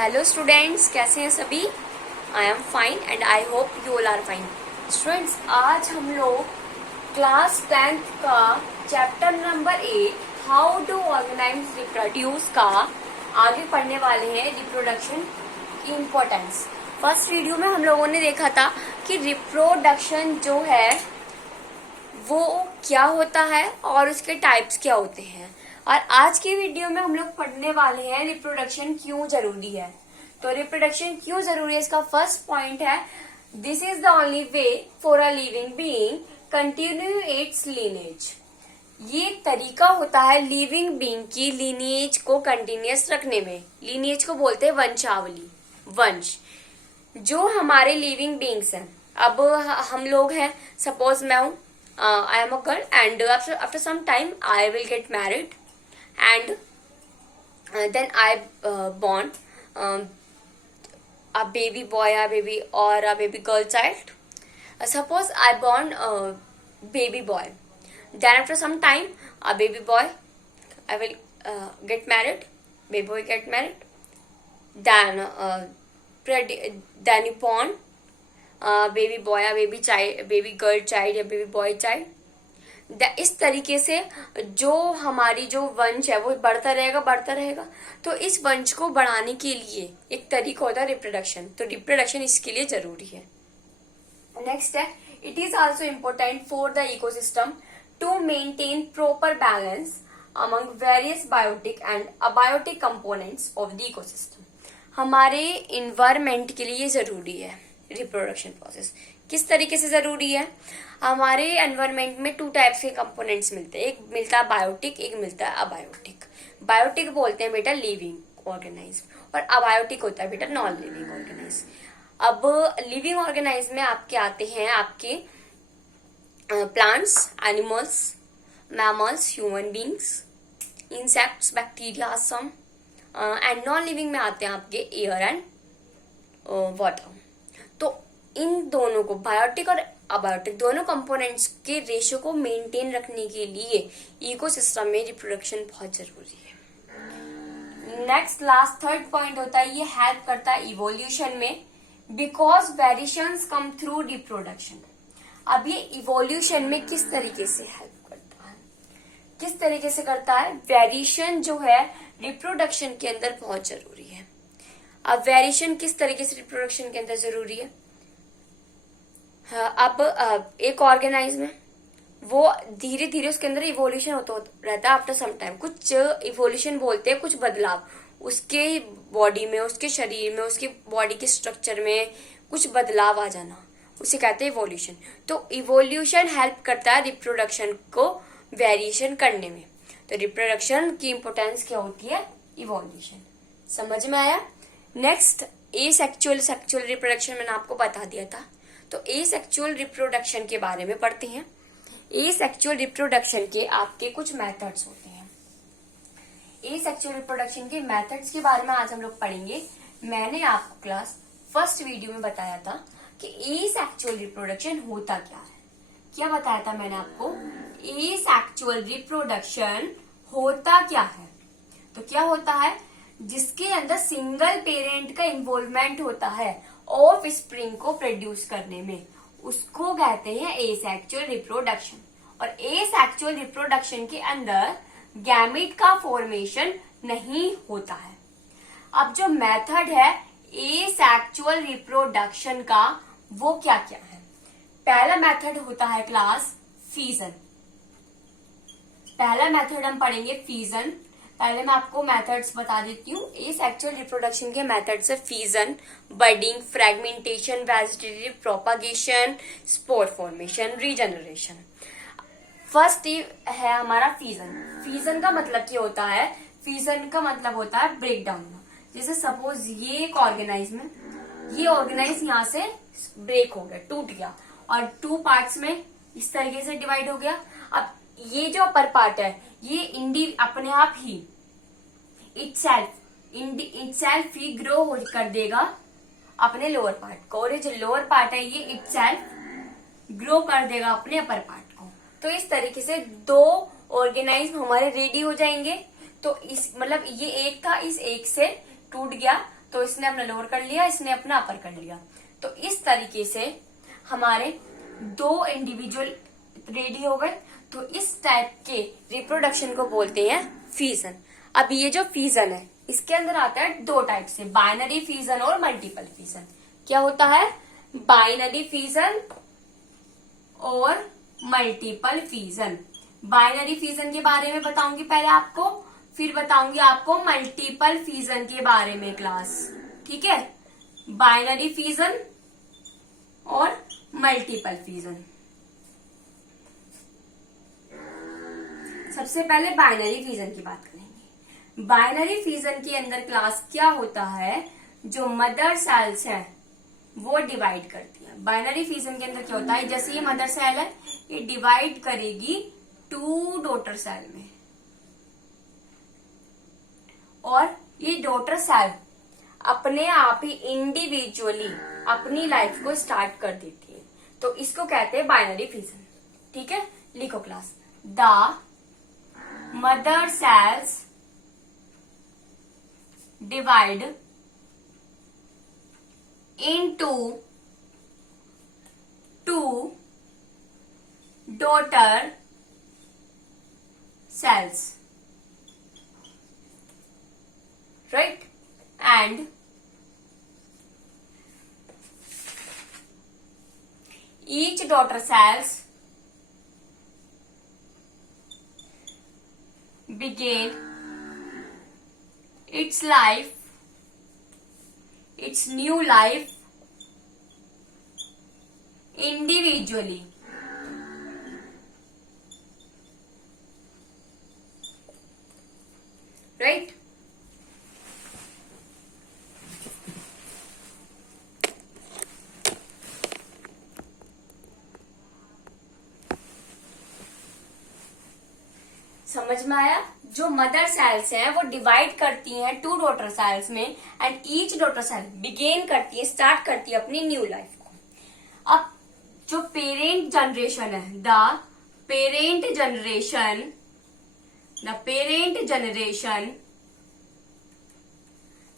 Hello students, कैसे हैं सभी। I am fine and I hope you all are fine. Students, आज हम लोग क्लास 10th का chapter number 8 how to organise reproduce का आगे पढ़ने वाले हैं। रिप्रोडक्शन की इम्पोर्टेंस। फर्स्ट वीडियो में हम लोगों ने देखा था कि रिप्रोडक्शन जो है वो क्या होता है और उसके टाइप्स क्या होते हैं। और आज की वीडियो में हम लोग पढ़ने वाले हैं रिप्रोडक्शन क्यों जरूरी है। तो रिप्रोडक्शन क्यों जरूरी है, इसका फर्स्ट पॉइंट है this is the only way for a living being continue its lineage. ये एक तरीका होता है लिविंग बीइंग की लीनेज को कंटिन्यूअस रखने में। लीनेज को बोलते हैं वंशावली, वंश। जो हमारे लिविंग बीइंग्स हैं, अब हम लोग हैं, सपोज मैं हूं, I am a girl and after some time I will get married and then I born a baby boy, a baby or a baby girl child. Suppose I born a baby boy, then after some time a baby boy I will get married, baby boy get married, then then you born baby boy या baby child, baby girl child या baby boy child. इस तरीके से जो हमारी जो वंश है वो बढ़ता रहेगा। तो इस वंश को बढ़ाने के लिए एक तरीका होता है रिप्रोडक्शन। तो रिप्रोडक्शन इसके लिए जरूरी है। नेक्स्ट है, it is also important for the ecosystem to maintain proper balance among various biotic and abiotic components of the ecosystem. हमारे इन्वायरमेंट के लिए जरूरी है रिप्रोडक्शन प्रोसेस। किस तरीके से जरूरी है, हमारे एनवायरमेंट में 2 टाइप्स के कंपोनेंट्स मिलते हैं। एक मिलता है बायोटिक, एक मिलता है अबायोटिक। बायोटिक बोलते हैं बेटा लिविंग ऑर्गेनाइज्म और अबायोटिक होता है बेटा नॉन लिविंग ऑर्गेनाइज्म। अब लिविंग ऑर्गेनाइज्म में आपके आते हैं आपके plants, animals, mammals, human beings, insects, bacteria some, and non living में आते हैं आपके एयर एंड वाटर। तो इन दोनों को, बायोटिक और अबायोटिक दोनों कंपोनेंट्स के रेशियो को मेंटेन रखने के लिए इकोसिस्टम में रिप्रोडक्शन बहुत जरूरी है। नेक्स्ट लास्ट थर्ड पॉइंट होता है, ये हेल्प करता है इवोल्यूशन में because variations come through reproduction. अब ये इवोल्यूशन में किस तरीके से हेल्प करता है, किस तरीके से करता है, वेरिएशन जो है रिप्रोडक्शन के अंदर बहुत जरूरी है। अब वेरिएशन किस तरीके से रिप्रोडक्शन के अंदर जरूरी है। अब एक ऑर्गेनाइज्म है, वो धीरे धीरे उसके अंदर इवोल्यूशन होता रहता है। आफ्टर सम टाइम कुछ इवोल्यूशन बोलते हैं, कुछ बदलाव उसके बॉडी में, उसके शरीर में, उसके बॉडी के स्ट्रक्चर में कुछ बदलाव आ जाना, उसे कहते हैं इवोल्यूशन। तो इवोल्यूशन हेल्प करता है रिप्रोडक्शन को वेरिएशन करने में। तो रिप्रोडक्शन की इंपोर्टेंस क्या होती है, इवोल्यूशन। समझ में आया। नेक्स्ट, एसेक्सुअल रिप्रोडक्शन मैंने आपको बता दिया था। तो एसेक्सुअल रिप्रोडक्शन के बारे में पढ़ते हैं। एसेक्सुअल रिप्रोडक्शन के आपके कुछ मेथड्स होते हैं। एसेक्सुअल रिप्रोडक्शन के मेथड्स के बारे में आज हम लोग पढ़ेंगे। मैंने आपको क्लास फर्स्ट वीडियो में बताया था कि एसेक्सुअल रिप्रोडक्शन होता क्या है। क्या बताया था मैंने आपको, एसेक्सुअल रिप्रोडक्शन होता क्या है। तो क्या होता है, जिसके अंदर सिंगल पेरेंट का इन्वॉल्वमेंट होता है ऑफ स्प्रिंग को प्रोड्यूस करने में, उसको कहते हैं एसेक्सुअल रिप्रोडक्शन। और एसेक्सुअल रिप्रोडक्शन के अंदर गैमेट का फॉर्मेशन नहीं होता है। अब जो मेथड है एसेक्सुअल रिप्रोडक्शन का, वो क्या क्या है। पहला मेथड होता है क्लास फीजन। पहला मेथड हम पढ़ेंगे फीजन। पहले मैं आपको मेथड्स बता देती हूँ। एसेक्सुअल रिप्रोडक्शन के मेथड्स है fission, budding, fragmentation, vegetative propagation, spore formation, regeneration. First है हमारा फीजन। फीजन का मतलब क्या होता है, फीजन का मतलब होता है ब्रेक डाउन। जैसे सपोज ये एक ऑर्गेनाइज्म है, ये ऑर्गेनाइज यहाँ से ब्रेक हो गया, टूट गया और 2 पार्ट्स में इस तरीके से डिवाइड हो गया। अब ये जो अपर पार्ट है, ये अपने आप ही इटसेल्फ ही ग्रो कर देगा अपने लोअर पार्ट को, और ये जो लोअर पार्ट है ये इटसेल्फ ग्रो कर देगा अपने अपर पार्ट को। तो इस तरीके से 2 ऑर्गेनाइज्म हमारे रेडी हो जाएंगे। तो इस मतलब ये एक था, इस एक से टूट गया तो इसने अपना लोअर कर लिया, इसने अपना अपर कर लिया। तो इस तरीके से हमारे दो इंडिविजुअल रेडी हो गए। तो इस टाइप के रिप्रोडक्शन को बोलते हैं फ्यूजन। अब ये जो फ्यूजन है इसके अंदर आता है दो टाइप से, बाइनरी फ्यूजन और मल्टीपल फ्यूजन। क्या होता है? बाइनरी फ्यूजन और मल्टीपल फ्यूजन। बाइनरी फ्यूजन के बारे में बताऊंगी पहले आपको, फिर बताऊंगी आपको मल्टीपल फ्यूजन के बारे में क्लास। ठीक है, बाइनरी फ्यूजन और मल्टीपल फ्यूजन। सबसे पहले बाइनरी फ्यूजन की बात करेंगे। बाइनरी फ्यूजन के अंदर क्लास क्या होता है, जो मदर सेल्स है वो डिवाइड करती है। बाइनरी फ्यूजन के अंदर क्या होता है, जैसे ये मदर सेल है, ये डिवाइड करेगी 2 डॉटर सेल में, और ये डॉटर सेल अपने आप ही इंडिविजुअली अपनी लाइफ को स्टार्ट कर देती है। तो इसको कहते हैं बाइनरी फ्यूजन। ठीक है, लिखो class. The mother cells divide into 2 daughter cells, right? And each daughter cells begin its life, its new life individually. Right? समझ में आया? जो मदर सेल्स हैं वो डिवाइड करती हैं 2 डॉटर सेल्स में, and each daughter cell begin करती है, स्टार्ट करती है अपनी न्यू लाइफ को। अब जो पेरेंट जनरेशन है, the parent generation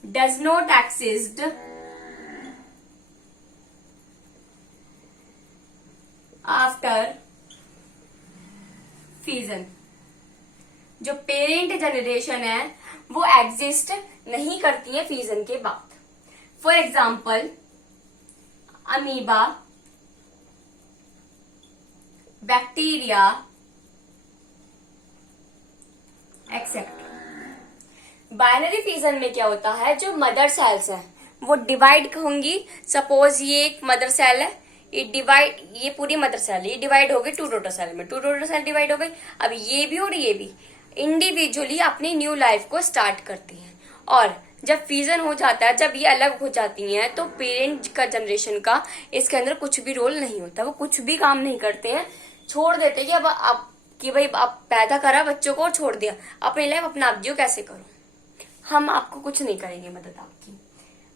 does not exist after fusion. जो पेरेंट जनरेशन है वो एग्जिस्ट नहीं करती है फ्यूजन के बाद। For example amoeba, bacteria except. Binary fusion में क्या होता है, जो मदर सेल्स हैं वो डिवाइड होंगी। सपोज ये एक मदर सेल है, ये पूरी मदर सेल, ये डिवाइड हो गई 2 डॉटर सेल में, 2 डॉटर सेल डिवाइड हो गई। अब ये भी और ये भी इंडिविजुअली अपनी न्यू लाइफ को स्टार्ट करती हैं। और जब फ्यूजन हो जाता है, जब ये अलग हो जाती हैं, तो पेरेंट का जनरेशन का इसके अंदर कुछ भी रोल नहीं होता, वो कुछ भी काम नहीं करते हैं, छोड़ देते हैं कि अब आप कि भाई आप पैदा करा बच्चों को और छोड़ दिया, अपनी लाइफ अपना आप जियो, कैसे करो, हम आपको कुछ नहीं करेंगे मदद आपकी।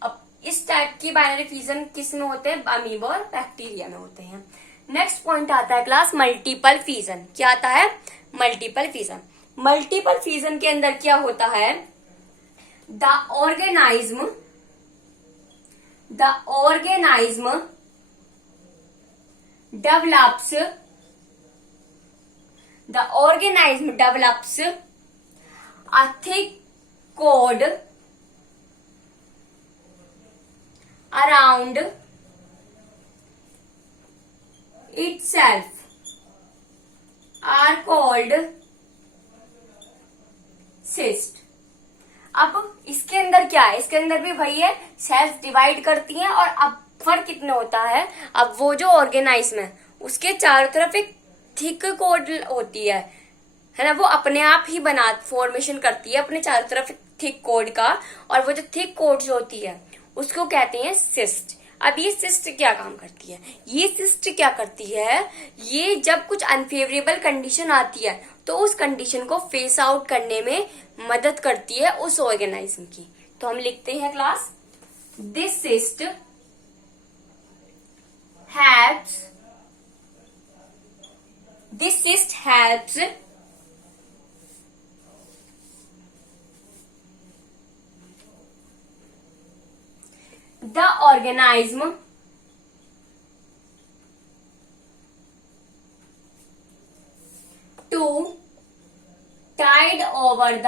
अब इस टाइप की बाइनरी फ्यूजन किस में होते हैं, अमीबा और बैक्टीरिया में होते हैं। नेक्स्ट पॉइंट आता है क्लास मल्टीपल फ्यूजन। क्या आता है? Multiple fusion. मल्टीपल फ्यूजन के अंदर क्या होता है, the organism develops a thick cord around itself are called cyst। अब इसके अंदर क्या है, इसके अंदर भी वही है, सेल्स डिवाइड करती हैं, और अब फर्क कितना होता है, अब वो जो ऑर्गेनाइज्म है उसके चारों तरफ एक थिक कोड होती है ना, वो अपने आप ही फॉर्मेशन करती है अपने चारों तरफ थिक कोड का, और वो जो थिक कोड जो होती है उसको कहते हैं सिस्ट। अब ये सिस्ट क्या काम करती है, ये सिस्ट क्या करती है, ये जब कुछ अनफेवरेबल कंडीशन आती है तो उस कंडीशन को फेस आउट करने में मदद करती है उस ऑर्गेनाइज्म की। तो हम लिखते हैं class, this cyst helps the organism to tide over the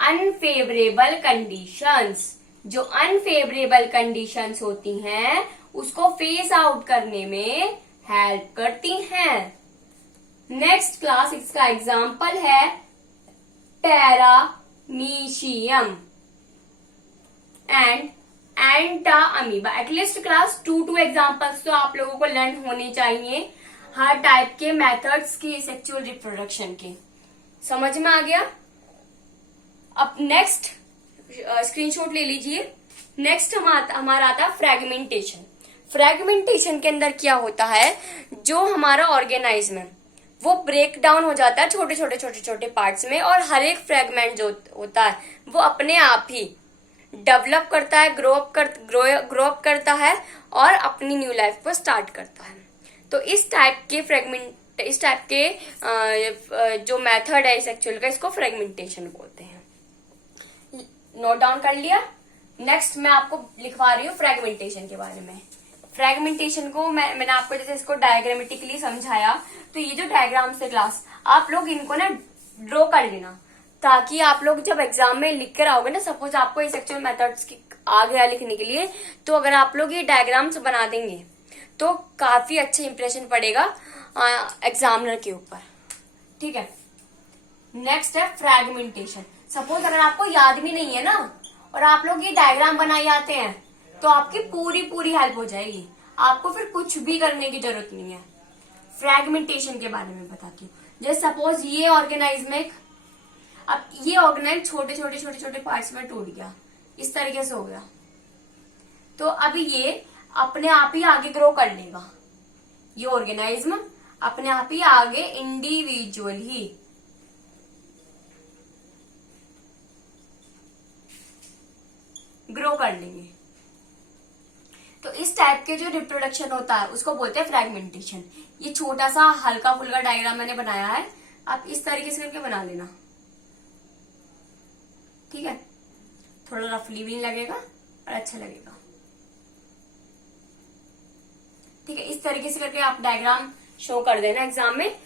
unfavourable conditions. जो अनफेवरेबल कंडीशंस होती हैं उसको फेस आउट करने में हेल्प करती हैं। नेक्स्ट क्लास इसका एग्जाम्पल है paramecium and entamoeba. At least class 2 examples तो आप लोगों को लर्न होने चाहिए हर टाइप के मेथड्स की सेक्सुअल रिप्रोडक्शन के। समझ में आ गया? अब नेक्स्ट स्क्रीनशॉट ले लीजिए। नेक्स्ट हमारा आता है फ्रेगमेंटेशन। फ्रेगमेंटेशन के अंदर क्या होता है, जो हमारा ऑर्गेनाइज्म है वो ब्रेक डाउन हो जाता है छोटे छोटे छोटे छोटे पार्ट्स में, और हर एक फ्रेगमेंट जो होता है वो अपने आप ही डेवलप करता है, ग्रो अप करता है और अपनी न्यू लाइफ को स्टार्ट करता है। तो इस टाइप के जो मेथड है सेक्सुअल का, इसको फ्रेगमेंटेशन बोलते हैं। नोट डाउन कर लिया? नेक्स्ट मैं आपको लिखवा रही हूँ फ्रेगमेंटेशन के बारे में। फ्रेगमेंटेशन को मैंने आपको जैसे इसको डायग्रामेटिकली समझाया, तो ये जो डायग्राम से क्लास आप लोग इनको ना ड्रॉ कर लेना, ताकि आप लोग जब एग्जाम में लिख कर आओगे ना, सपोज आपको ये सेक्सुअल मेथड्स की आ गया लिखने के लिए, तो अगर आप लोग ये डायग्राम्स बना देंगे तो काफी अच्छा इंप्रेशन पड़ेगा एग्जामिनर के ऊपर। ठीक है? नेक्स्ट है फ्रेगमेंटेशन। सपोज अगर आपको याद भी नहीं है ना और आप लोग ये डायग्राम बनाए आते हैं, तो आपकी पूरी हेल्प हो जाएगी, आपको फिर कुछ भी करने की जरूरत नहीं है। फ्रेगमेंटेशन के बारे में बताती हूँ। जैसे सपोज ये ऑर्गेनाइज्म अब ये ऑर्गेनाइज छोटे छोटे पार्ट्स में टूट गया, इस तरीके से हो गया, तो अभी ये अपने आप ही आगे ग्रो कर लेगा। ये ऑर्गेनाइज्म अपने आप ही आगे इंडिविजुअल ही ग्रो कर लेंगे। तो इस टाइप के जो रिप्रोडक्शन होता है उसको बोलते हैं फ्रेगमेंटेशन। ये छोटा सा हल्का फुल्का डायग्राम मैंने बनाया है, आप इस तरीके से करके बना लेना। ठीक है? थोड़ा रफली भी लगेगा और अच्छा लगेगा। ठीक है? इस तरीके से करके आप डायग्राम शो कर देना एग्जाम में,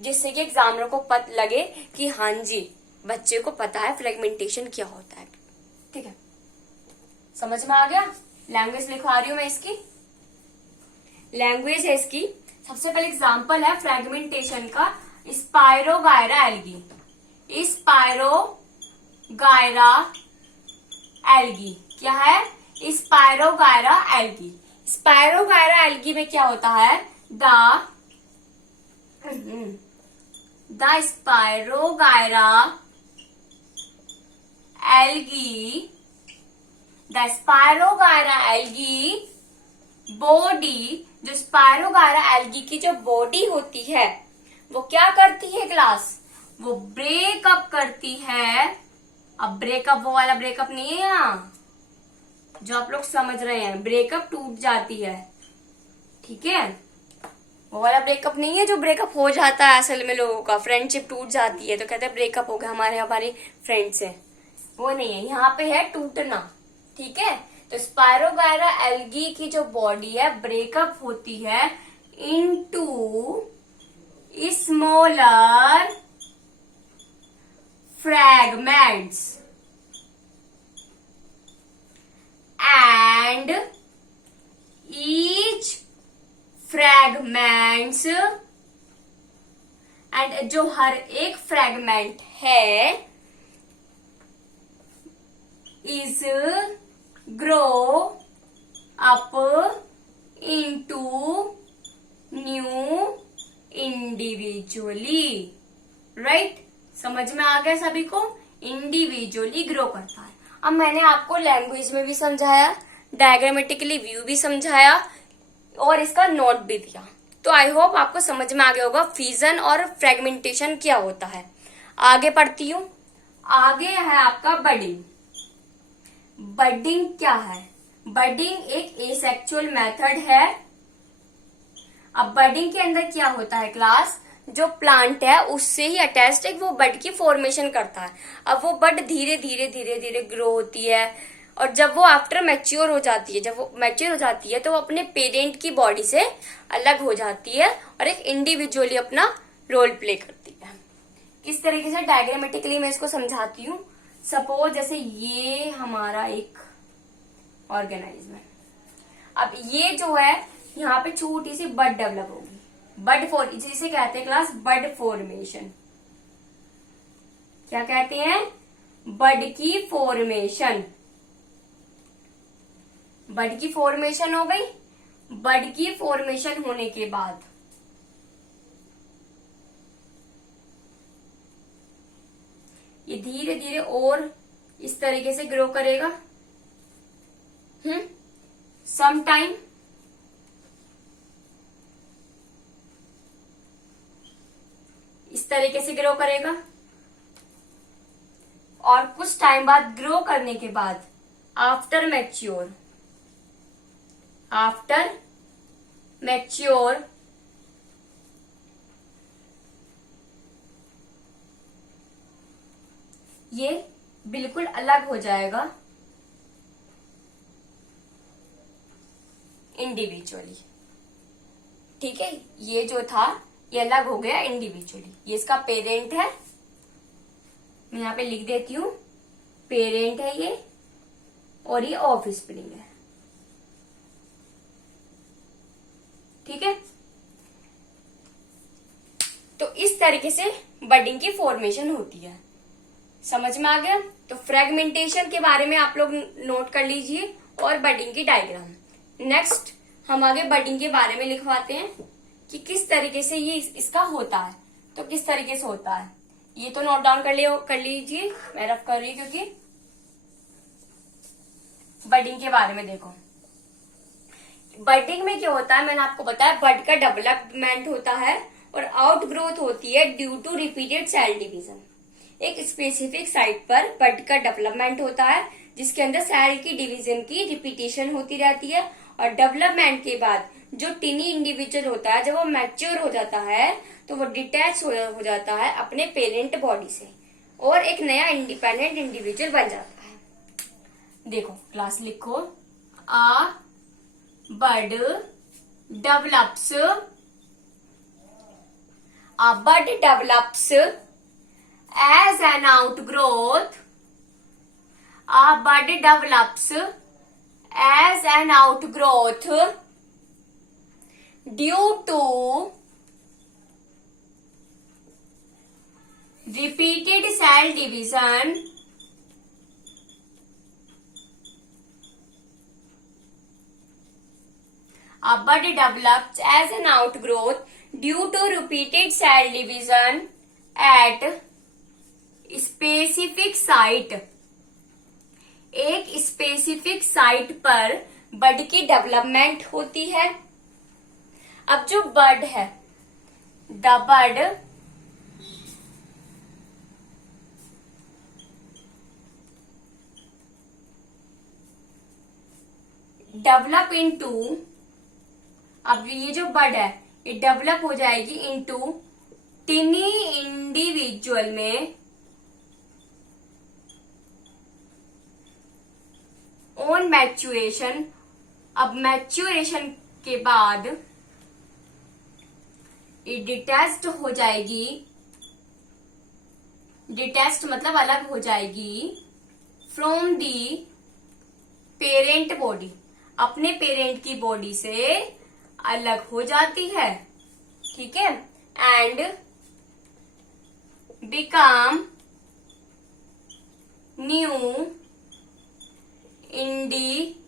जिससे कि एग्जामिनर को पता लगे कि हाँ जी बच्चे को पता है फ्रेगमेंटेशन क्या होता है। ठीक है? समझ में आ गया? लैंग्वेज लिखवा रही हूं मैं इसकी। लैंग्वेज है इसकी, सबसे पहले एग्जांपल है फ्रेगमेंटेशन का, स्पायरोगायरा एल्गी। स्पायरोगायरा एल्गी क्या है? Spirogyra algae. स्पायरोगायरा एल्गी में क्या होता है? The spirogyra algae the spirogyra algae body, जो स्पायरोगायरा एल्गी की जो बॉडी होती है वो क्या करती है क्लास? वो ब्रेकअप करती है। अब ब्रेकअप वो वाला ब्रेकअप नहीं है यहाँ जो आप लोग समझ रहे हैं, ब्रेकअप टूट जाती है। ठीक है? वो वाला ब्रेकअप नहीं है जो ब्रेकअप हो जाता है असल में लोगों का, फ्रेंडशिप टूट जाती है तो कहते हैं ब्रेकअप हो गया हमारे फ्रेंड से, वो नहीं है, यहाँ पे है टूटना। ठीक है? तो स्पायरोगायरा एल्गी की जो बॉडी है ब्रेकअप होती है into smaller fragments and each fragments, and जो हर एक फ्रैगमेंट है is grow up into new individually. Right? समझ में आ गया सभी को? इंडिविजुअली ग्रो करता है। अब मैंने आपको लैंग्वेज में भी समझाया, डायग्रामेटिकली व्यू भी समझाया और इसका नोट भी दिया, तो आई होप आपको समझ में आ गया होगा फ्यूजन और फ्रेगमेंटेशन क्या होता है। आगे पढ़ती हूँ। आगे है आपका बडिंग। बडिंग क्या है? बडिंग एक एसेक्सुअल मेथड है। अब बडिंग के अंदर क्या होता है क्लास? जो प्लांट है उससे ही अटैच्ड एक वो बड की फॉर्मेशन करता है। अब वो बड धीरे धीरे धीरे धीरे ग्रो होती है और जब वो आफ्टर मैच्योर हो जाती है, जब वो मैच्योर हो जाती है तो वो अपने पेरेंट की बॉडी से अलग हो जाती है और एक इंडिविजुअली अपना रोल प्ले करती है। किस तरीके से डायग्रामेटिकली मैं इसको समझाती हूँ। सपोज जैसे ये हमारा एक ऑर्गेनाइज्म है। अब ये जो है यहाँ पे छोटी सी बड डेवलप होगी। बड फॉर जिसे कहते हैं क्लास बड फॉर्मेशन। क्या कहते हैं? बड की फॉर्मेशन। बड की फॉर्मेशन हो गई। बड की फॉर्मेशन होने के बाद ये धीरे धीरे और इस तरीके से ग्रो करेगा। सम टाइम इस तरीके से ग्रो करेगा और कुछ टाइम बाद ग्रो करने के बाद आफ्टर मैच्योर ये बिल्कुल अलग हो जाएगा इंडिविजुअली। ठीक है, ये जो था ये अलग हो गया इंडिविजुअली। ये इसका पेरेंट है, मैं यहां पे लिख देती हूं, पेरेंट है ये, और ये ऑफस्प्रिंग है। ठीक है, तो इस तरीके से बडिंग की फॉर्मेशन होती है। समझ में आ गया? तो फ्रेगमेंटेशन के बारे में आप लोग नोट कर लीजिए और बडिंग की डायग्राम। नेक्स्ट हम आगे बडिंग के बारे में लिखवाते हैं कि किस तरीके से ये इसका होता है। तो किस तरीके से होता है ये तो नोट डाउन कर लीजिए, मैं रफ कर रही हूं क्योंकि बडिंग के बारे में देखो। बडिंग में क्या होता है, मैंने आपको बताया बड का डेवलपमेंट होता है और आउट ग्रोथ होती है due to repeated cell division. एक स्पेसिफिक साइट पर बड का डेवलपमेंट होता है जिसके अंदर सेल की डिवीजन की रिपीटेशन होती रहती है और डेवलपमेंट के बाद जो टिनी इंडिविजुअल होता है जब वो मैच्योर हो जाता है तो वो डिटैच हो जाता है अपने पेरेंट बॉडी से और एक नया इंडिपेंडेंट इंडिविजुअल बन जाता है। देखो क्लास लिखो, आ बड develops, a bud develops as an outgrowth, a bud develops as an outgrowth due to repeated cell division a bud develops as an outgrowth due to repeated cell division at specific site। एक specific site पर बड की development होती है। अब जो बड है, the bud develop into, अब ये जो बड है ये डेवलप हो जाएगी इनटू टिनी इंडिविजुअल में ऑन मैच्योरेशन। अब मैच्योरेशन के बाद ये डिटैच्ड हो जाएगी, डिटैच्ड मतलब अलग हो जाएगी फ्रॉम दी पेरेंट बॉडी, अपने पेरेंट की बॉडी से अलग हो जाती है। ठीक है, and become new individual.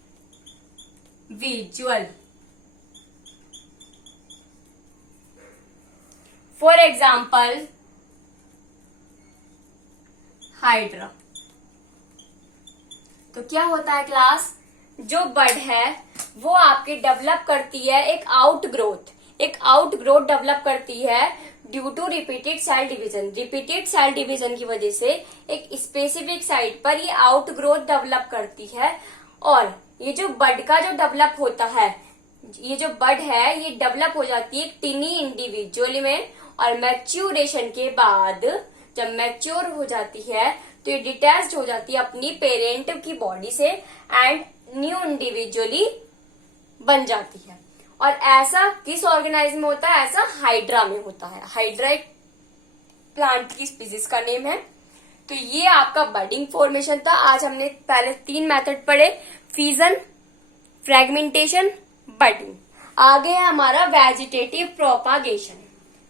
For example hydra. तो क्या होता है क्लास, जो बड है वो आपके डेवलप करती है एक आउटग्रोथ डेवलप करती है due to repeated cell division. Repeated cell division की वजह से एक स्पेसिफिक साइट पर ये आउटग्रोथ डेवलप करती है। और ये जो बड का जो डेवलप होता है, ये जो बड है ये डेवलप हो जाती है एक टिनी इंडिविजुअल में और मैच्योरेशन के बाद जब मैच्योर हो जाती है तो तो ये डिटैच्ड हो जाती है अपनी पेरेंट की बॉडी से एंड न्यू इंडिविजुअली बन जाती है। और ऐसा किस ऑर्गेनाइज्म में होता है? ऐसा हाइड्रा में होता है। हाइड्रा एक प्लांट की स्पीसीज का नेम है। तो ये आपका बडिंग फॉर्मेशन था। आज हमने पहले 3 मेथड पढ़े, फिजन, फ्रेगमेंटेशन, बडिंग। आगे है हमारा वेजिटेटिव प्रोपागेशन।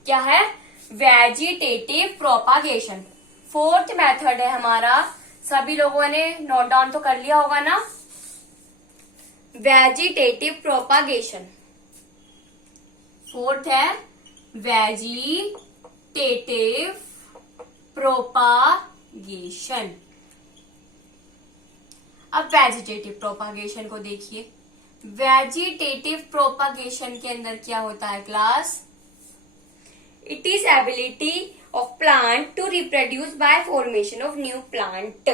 क्या है? Vegetative propagation. 4th मेथड है हमारा, सभी लोगों ने नोट डाउन तो कर लिया होगा ना, वेजिटेटिव प्रोपागेशन। 4th है वेजिटेटिव प्रोपागेशन। अब वेजिटेटिव प्रोपागेशन को देखिए। वेजिटेटिव प्रोपागेशन के अंदर क्या होता है class? It is ability of plant to reproduce by formation of new plant.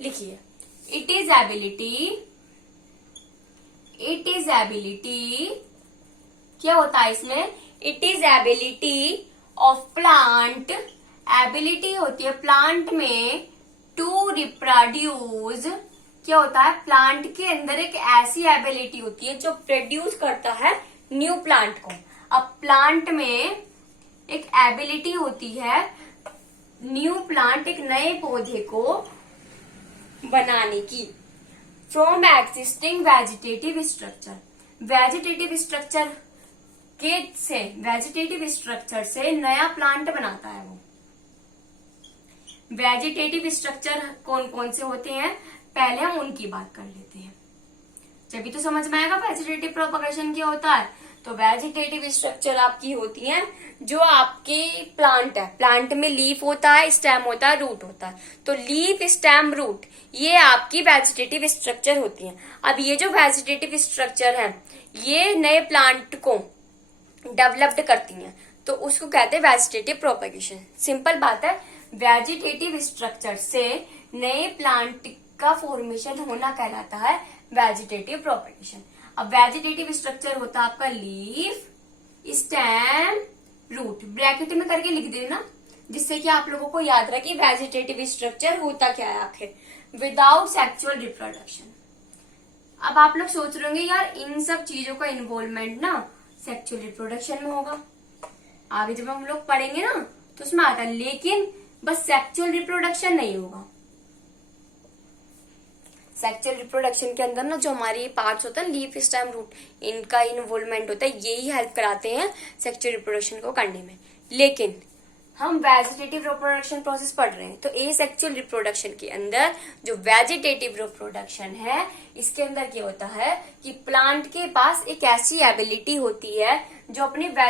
लिखिए, इट इज एबिलिटी क्या होता है इसमें? It is ability of plant, ability होती है प्लांट में टू रिप्रोड्यूस। क्या होता है? प्लांट के अंदर एक ऐसी एबिलिटी होती है जो प्रोड्यूस करता है न्यू प्लांट को। अब प्लांट में एक एबिलिटी होती है न्यू प्लांट, एक नए पौधे को बनाने की। From existing vegetative structure, vegetative structure से नया प्लांट बनाता है वो। वेजिटेटिव स्ट्रक्चर कौन कौन से होते हैं, पहले हम उनकी बात कर लेते हैं, जब भी तो समझ में आएगा वेजिटेटिव प्रोपगेशन क्या होता है। तो वेजिटेटिव स्ट्रक्चर आपकी होती हैं जो आपके प्लांट है, प्लांट में लीफ होता है, स्टेम होता है, रूट होता है। तो लीफ, स्टेम, रूट ये आपकी वेजिटेटिव स्ट्रक्चर होती हैं। अब ये जो वेजिटेटिव स्ट्रक्चर है ये नए प्लांट को डेवलप्ड करती हैं, तो उसको कहते हैं वेजिटेटिव प्रोपगेशन। सिंपल बात है, वेजिटेटिव स्ट्रक्चर से नए प्लांट का फॉर्मेशन होना कहलाता है वेजिटेटिव प्रोपगेशन। अब वेजिटेटिव स्ट्रक्चर होता है आपका लीफ, स्टेम, रूट। ब्रैकेट में करके लिख देना जिससे कि आप लोगों को याद रहे कि वेजिटेटिव स्ट्रक्चर होता क्या है आखिर। Without sexual reproduction. अब आप लोग सोच रहे होंगे यार इन सब चीजों का इन्वॉल्वमेंट ना सेक्सुअल रिप्रोडक्शन में होगा, आगे जब हम लोग पढ़ेंगे ना तो उसमें आता है, लेकिन बस सेक्सुअल रिप्रोडक्शन नहीं होगा। सेक्सुअल रिप्रोडक्शन के अंदर ना जो हमारे पार्ट्स होता है लीफ, स्टेम, रूट, इनका इन्वॉल्वमेंट होता है, यही हेल्प कराते हैं सेक्सुअल रिप्रोडक्शन को करने में। लेकिन हम वेजिटेटिव रिप्रोडक्शन प्रोसेस पढ़ रहे हैं, तो एसेक्सुअल रिप्रोडक्शन के अंदर जो वेजिटेटिव रिप्रोडक्शन है इसके अंदर क्या होता है कि प्लांट के पास एक ऐसी एबिलिटी होती है जो अपनी